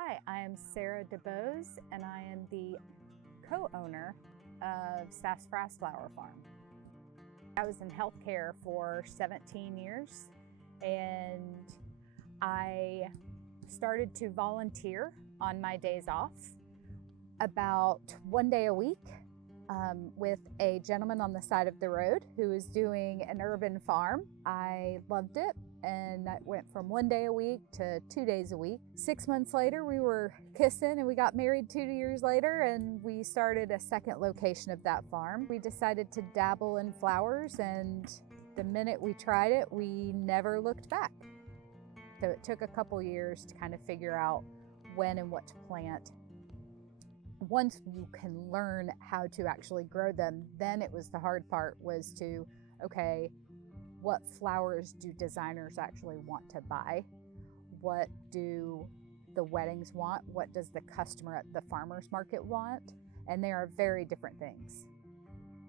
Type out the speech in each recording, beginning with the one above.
Hi, I am Sarah DeBose, and I am the co-owner of Sassafrass Flower Farm. I was in healthcare for 17 years, and I started to volunteer on my days off about one day a week with a gentleman on the side of the road who was doing an urban farm. I loved it, and that went from one day a week to 2 days a week. 6 months later, we were kissing, and we got married 2 years later, and we started a second location of that farm. We decided to dabble in flowers, and the minute we tried it, we never looked back. So it took a couple years to kind of figure out when and what to plant. Once you can learn how to actually grow them, then it was the hard part, was to, okay, what flowers do designers actually want to buy? What do the weddings want? What does the customer at the farmer's market want? And they are very different things.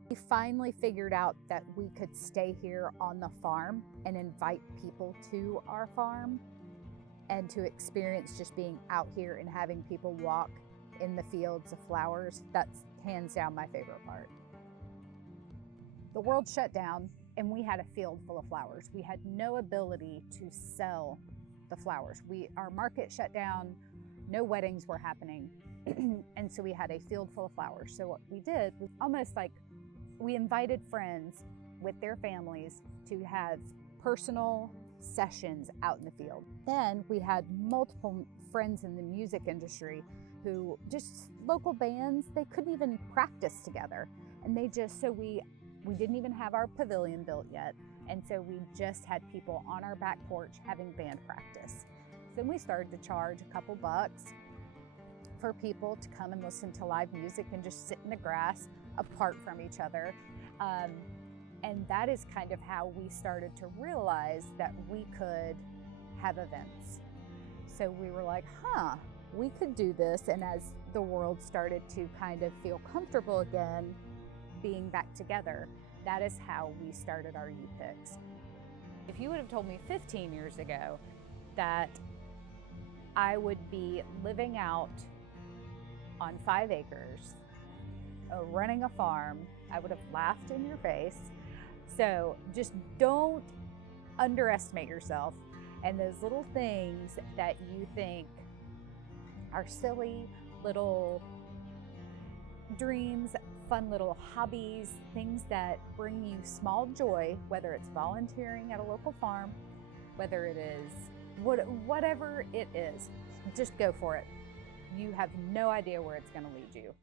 We finally figured out that we could stay here on the farm and invite people to our farm and to experience just being out here and having people walk in the fields of flowers. That's hands down my favorite part. The world shut down, and we had a field full of flowers. We had no ability to sell the flowers. Our market shut down, no weddings were happening, and so we had a field full of flowers. So what we did was almost like we invited friends with their families to have personal sessions out in the field. Then we had multiple friends in the music industry who, just local bands, they couldn't even practice together. And we didn't even have our pavilion built yet. And so we just had people on our back porch having band practice. So then we started to charge a couple bucks for people to come and listen to live music and just sit in the grass apart from each other. And that is kind of how we started to realize that we could have events. So we were like, we could do this. And as the world started to kind of feel comfortable again, being back together, that is how we started our U-Picks. If you would have told me 15 years ago that I would be living out on 5 acres, running a farm, I would have laughed in your face. So just don't underestimate yourself and those little things that you think are silly little dreams, fun little hobbies, things that bring you small joy, whether it's volunteering at a local farm, whether it is whatever it is, just go for it. You have no idea where it's going to lead you.